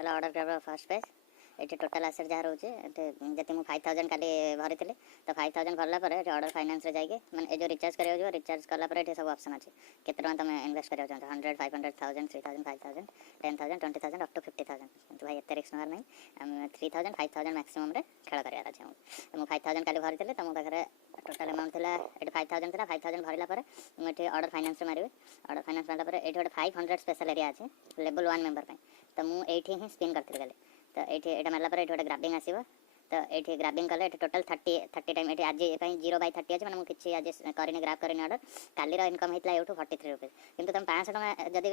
एटा order कर first page ये total asset जहाँ रोचे जति मुझे 5000 काली भरी तो 5000 भरला ऑर्डर फाइनेंस रे जाइए माने जो रिचार्ज कर रिचार्ज कलापर ये सब ऑप्शन अच्छे केते तुम इन्वेस्ट करा 100 500 1000 3000 5000 10,000 20,000 अप टू 50,000 तो भाई एत रिस्क नवार नहीं 3,000 5,000 मैक्सिमम रे खेल कर अच्छे मुझे 5,000 काली भरी तो मो पाखे टोटाल अमाउंट था ये 5,000 था 5,000 भरला मुझे ऑर्डर फाइनेंस मारे ऑर्डर फाइनेंस मारला ये गोटे 500 स्पेशल एरिया अच्छे लेवल 1 मेंबर तो मुझे ही स्पिन करती गली तो ये मारला गोटे ग्राबिंग आसो तो ये ग्राबिंग कले टोटल 30 टाइम ये आज 0/30 अच्छे मैंने मुझे आज करनी ग्राफ करनी ऑर्डर काली इनकम होता है 43 रुपीज कितु तुम 500 टका जब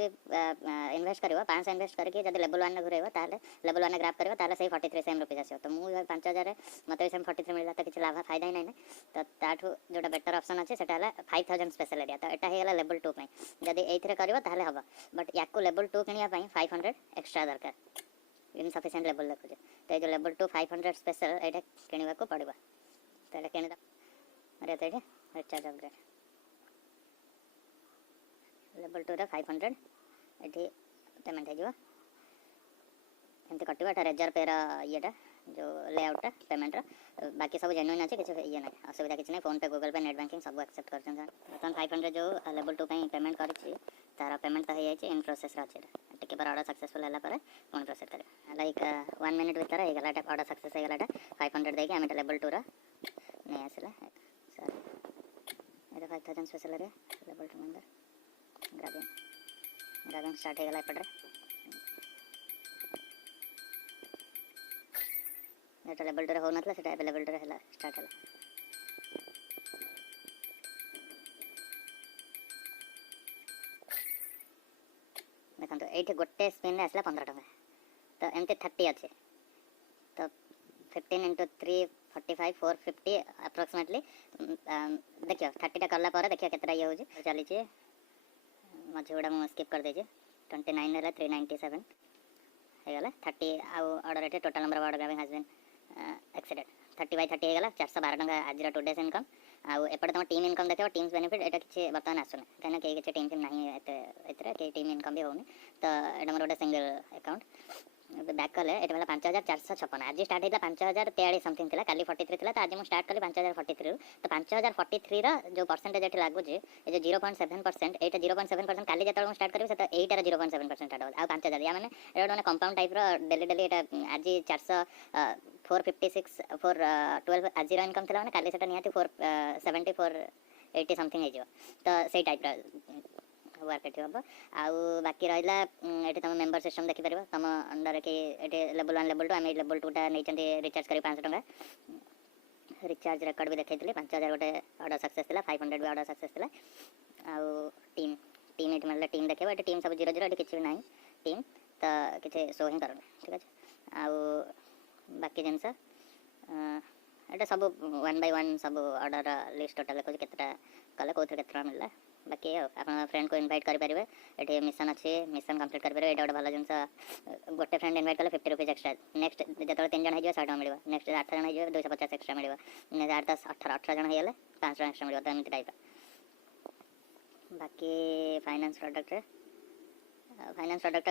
इन्वेस्ट कर 500 इन्वेस्ट करके जब लेवल 1 घूर लेवल 1 ग्राफ कर से 43 सेम रुपीज आसो तो मुझे 5,000 मत भी सेम 43 मिलता तो किसी लाभ फायदा ही नहीं तो ताठू जो बेटर ऑप्शन अच्छे से 5,000 स्पेशल एरिया तो यहाँ होगा लेवल 2 जब ये कर हम बट या लेवल 2 किनापी 500 एक्सट्रा दरकार इनसफिशिएंट लेवल देखुचे तो ये जो लेवल 2 500 स्पेशल ये किणवा को पड़ो तो ये किणद तो ये रिचार्ज अपग्रेड लेवल 2 500 ये पेमेंट हो एमती कटा रेजर पेर ये जो लेआउटा पेमेंट बाकी सब जेन्युइन अच्छे किसी ये ना असुविधा किसी नहीं फोन पे गूगल पे नेट बैंकिंग सब एक्सेप्ट कर 500 जो लेवल 2 पेमेंट कर तार पेमेंट तो हो इन प्रोसेस अच्छे टिके पर ऑर्डर सक्सेसफुल है पुणी प्रोसेस कर लाइक 1 मिनिट भितर होगा ऑर्डर सक्सेस होगा 500 देके आम लेवल 2 नहीं आसला सर ये 5,000 special area level 2 member grabbing start होगा एपटे जो लेवल 2 हो ना से लेवल 2 है स्टार्ट है देखो ये गोटे स्पिन आसला 15 टका तो एमती 30 अच्छे तो 15 इंटू 3 45 450 अप्रोक्सीमेटली देखिए 30 कला देखिए केतटा ये हो चली मझे गुड़ा मुझे स्किप कर दीजिए 29 है 397 होगा 30 आउ ऑर्डर ये total number of order grabbing has been exceeded 30/30 होगा 412 टका आज 2 डेज इनकम आउ एपटे तुम टीम इनकम देखो टीम्स बेनिफिट ये किसी बर्तमान आसुना कहीं कहीं किसी टीम ना कहीं टीम इनकम भी होनी तो ये मोर गोटे सिंगल अकाउंट बैक कले ये मतलब 5,456 आज स्टार्ट होता 5,043 समथिंग था कल 43 था तो आज मुझे स्टार्ट कली 5,043 तो 5,043 जो परसेंटेज ये लगुच ये जो 0.7% ये 0.7% कल जो स्टार्ट करी तो यहीटार 0.7% स्टार्ट हो 5,000 या मैंने कंपाउंड टाइप डेली डेली आज 456 412 आज इनकम था मैंने कल से निहाती 470 480 समथिंग हो तो से टाइप वर्क ये हम आउ बाकी रहा ये तुम मेंबर सिस्टम देखिपर तुम अंडर कि ये लेवल 1 लेवल 2 आम लेवल 2 नहीं रिचार्ज कर 500 टका रिचार्ज रेकर्ड भी देखी 5,000 गोटे ऑर्डर सक्सेस था 500 भी ऑर्डर सक्सेस था आउ टीम टीम ये मतलब टीम देखो ये टीम सब 0 0 किसी भी ना टीम तो किसी शो ही करूँ ठीक अच्छे आउ बाकी जिनस ये सब 1 by 1 सब ऑर्डर लिस्ट टोटल देखो केतटा कले कौन के मिलला बाकी आप फ्रेंड को इनवाइट करेंगे ये मिशन अच्छे मिशन कंप्लीट करेंगे ये गोटे भल जिन गोटे फ्रेंड इनवाइट कले 50 रुपीज एक्सट्रा नेक्स्ट जो 3 जन हो 100 टका मिल नेक्स्ट 8 जन हो 250 एक्सट्रा मिल 8 10 18 जन होगले 500 टका एक्सट्रा मिल तो एमती टाइप बाकी फाइनेंस प्रोडक्ट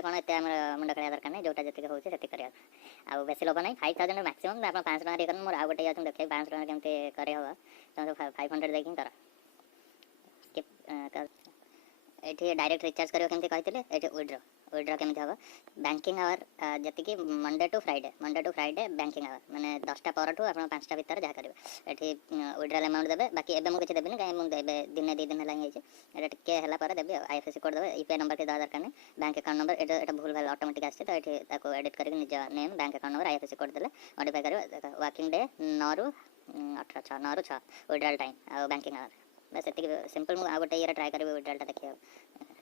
कौन एत मुंड खेल दरकार नहीं जोटा जी हो करा आ बेस लोभ ना 5,000 मैक्सिमम आप 500 टका कर मोर आउ गोटे देखिए 500 टका केमती करहब तुम 500 देख कर ये डायरेक्ट रिचार्ज करो केमती कहते ये विड्रो केमती हम बैंकिंग आवर जी Monday to Friday banking hour मैंने 10टा पर आप 5टा भितर जहाँ करेंगे ये विड्रॉल अमाउंट देवे बाकी एवं मुझे देवी कहीं मुझे दिन 2 दिन है टे है देवी IFSC कोड देवे यूपीआई नंबर के दवा दरकार नहीं बैंक अकाउंट नंबर ये भूल भाल ऑटोमेटिक आसे तो ये एडिट करके निज name bank account number IFSC code देले मॉडिफाई करेंगे वर्किंग डे 9 ରୁ 18 9 ରୁ 6 विड्रॉल टाइम आ बैंकिंग आवर बस ये सिंपल मुझे गोटे ये ट्राए करेंगे विड्रॉल देखिए